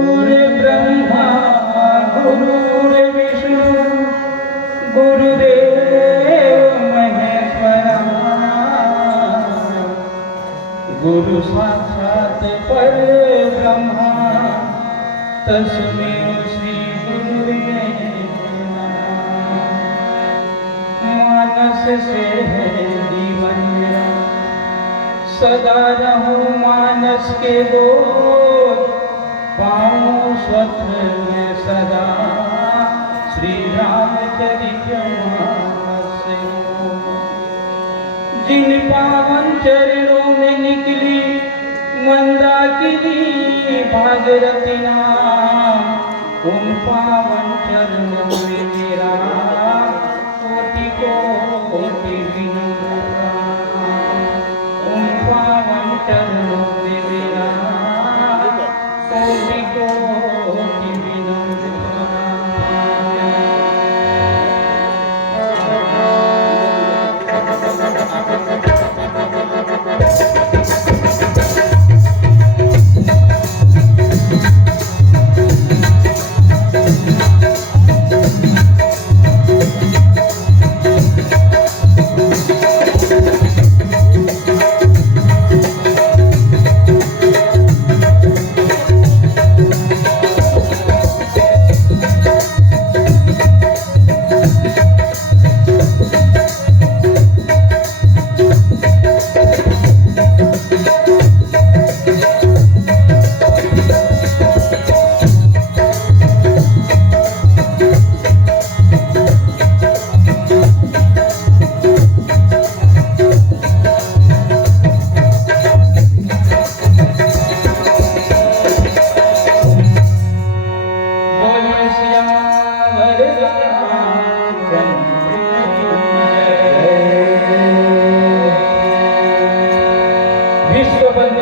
गुरुर्ब्रह्मा गुरुर्विष्णु गुरुदेव महेश्वरा गुरु साक्षात् परब्रह्मा तस्मै श्री गुरुवे नमः। मानस से है जीवन मेरा, सदा रहूं मानस के बोध, पाऊं स्वच्छ में सदा श्री रामचरितमानस। जिन पावन चरणों में निकली मंदाकिनी भागीरथी नाम, उन पावन चरणों में मेरा कोटि कोटि विनम्र प्रणाम। उन पावन चरणों में मेरा कोटि कोटि विनम्र प्रणाम।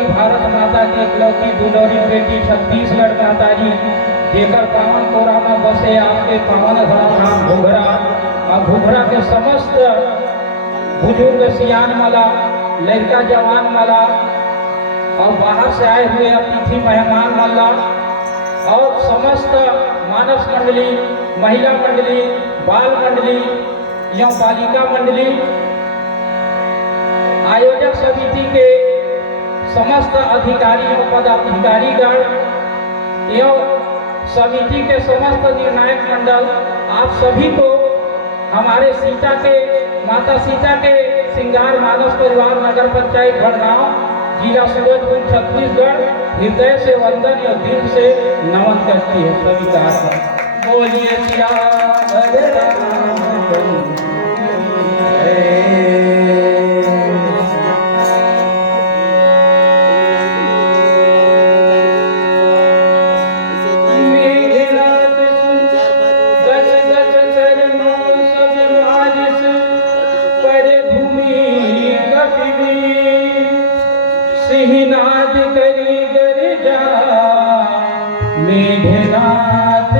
भारत माता की इकलौती दुलौरी बेटी छत्तीसगढ़ माता जी जेकर पावन कोरा में बसे आपके पावन धाम घुघरा और घुघरा के समस्त बुजुर्ग सियान मला, लड़का जवान मला और बाहर से आए हुए अतिथि मेहमान मला और समस्त मानस मंडली, महिला मंडली, बाल मंडली या बालिका मंडली, आयोजक समिति के समस्त अधिकारियों पदाधिकारीगण एवं समिति के समस्त निर्णायक मंडल, आप सभी को हमारे सीता के माता सीता के सिंगार मानस परिवार नगर पंचायत भड़गांव जिला सूरजपुर छत्तीसगढ़ हृदय से वंदन और दिल से नमन करती है। स्वीकार बोलिए श्री राम। सिंहनाद करी गरजा मेघनाथ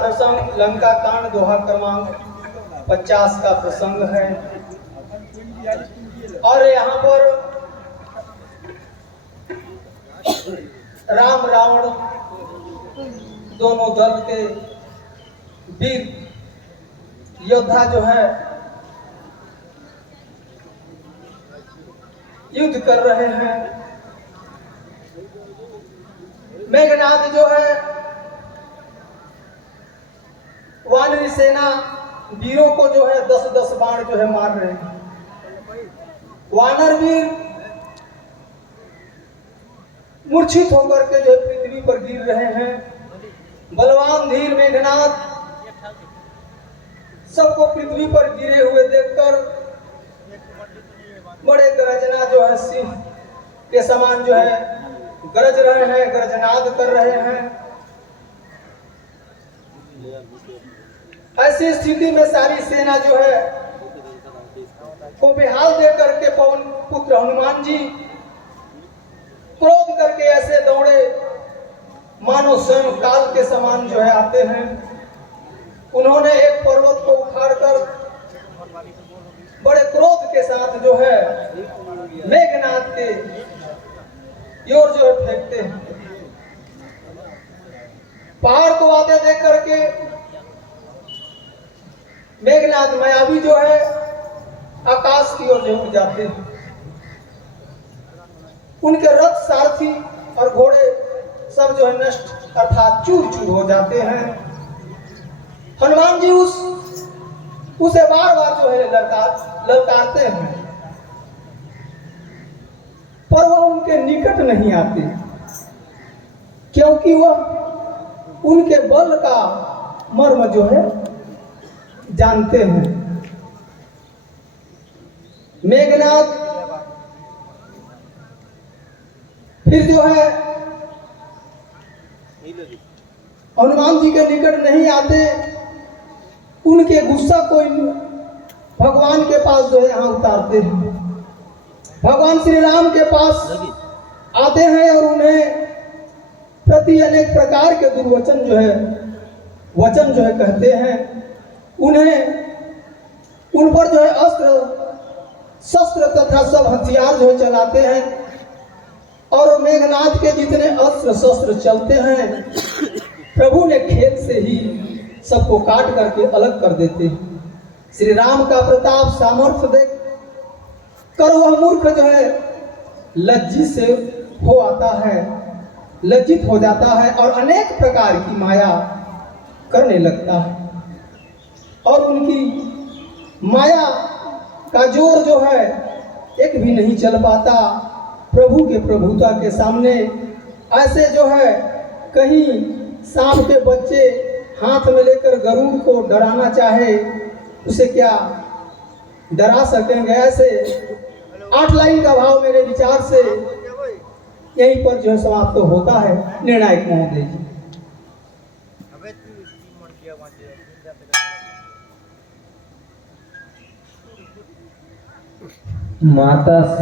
प्रसंग लंका कांड दोहा क्रमांक 50 का प्रसंग है। और यहाँ पर राम रावण दोनों दल के वीर योद्धा जो है युद्ध कर रहे हैं। मेघनाथ जो है वानरी सेना वीरों को जो है 10-10 बाण जो है मार रहे हैं। वानर वीर मूर्छित होकर के जो है पृथ्वी पर गिर रहे हैं। बलवान धीर मेघनाथ सबको पृथ्वी पर गिरे हुए देखकर बड़े गर्जना जो है सिंह के समान जो है गरज रहे हैं, गर्जनाद कर रहे हैं। ऐसी स्थिति में सारी सेना जो है को बेहाल दे करके पवन पुत्र हनुमान जी क्रोध करके ऐसे दौड़े मानो स्वयं काल के समान जो है आते हैं। उन्होंने एक पर्वत को उखाड़कर बड़े क्रोध के साथ जो है मेघनाथ के ओर जो है फेंकते हैं। पहाड़ को आते देख करके मेघनाथ मायावी जो है आकाश की ओर उड़ जाते हैं। उनके रथ सारथी और घोड़े सब जो है नष्ट अर्थात चूर चूर हो जाते हैं। हनुमान जी उसे बार बार जो है ललकारते हैं, पर वह उनके निकट नहीं आते, क्योंकि वह उनके बल का मर्म जो है जानते हैं। मेघनाथ फिर जो है हनुमान जी के निकट नहीं आते। उनके गुस्सा को भगवान के पास जो है यहाँ उतारते हैं। भगवान श्री राम के पास आते हैं और उन्हें प्रति अनेक प्रकार के दुर्वचन जो है वचन जो है कहते हैं। उन पर जो है अस्त्र शस्त्र तथा सब हथियार जो है चलाते हैं। और मेघनाथ के जितने अस्त्र शस्त्र चलते हैं प्रभु ने खेत से ही सबको काट करके अलग कर देते हैं। श्री राम का प्रताप सामर्थ्य देख कर वह मूर्ख जो है लज्जित से हो आता है, लज्जित हो जाता है और अनेक प्रकार की माया करने लगता है। और उनकी माया का जोर जो है एक भी नहीं चल पाता प्रभु के प्रभुता के सामने। ऐसे जो है कहीं सांप के बच्चे हाथ में लेकर गरुड़ को डराना चाहे उसे क्या डरा सकेंगे। ऐसे 8 लाइन का भाव मेरे विचार से यहीं पर जो है समाप्त तो होता है। निर्णायक महोदय जी। माता